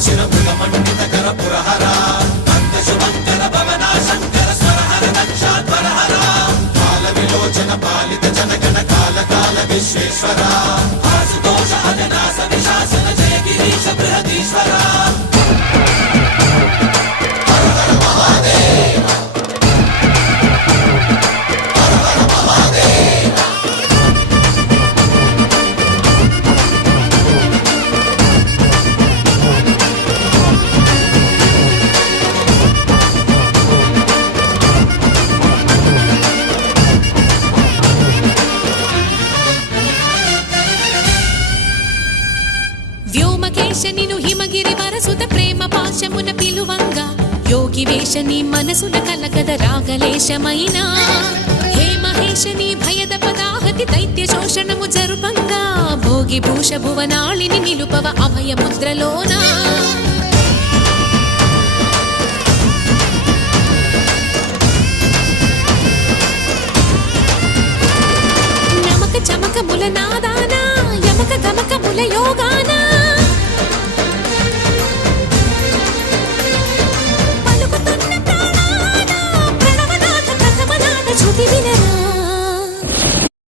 శిరముల మండిత కర పురహర నంద శుభంకర భవనా శంకర స్వరహర దక్షాధ్వరహర కాల విలోచన పాలిత జనగణ కాల కాల విశ్వేశ్వర ఆశుతోష అజనాస విశాసన జయ గిరీశ బృహదీశ్వర హర హర మహాదేవ హర హర మహాదేవ వ్యోమకేశనిను హిమగిరి వరసుత ప్రేమ పాశమున పిలువంగా యోగి వేషని మనసున కలకద రాగలేశమైనా హే మహేశని భయద పదాహతి దైత్య శోషణము జరుపంగా భోగి భూష భువనాళిని నిలుపవ అభయ ముద్రలోనా నమక చమక ముల నాదానా యమక గమక ముల యోగానా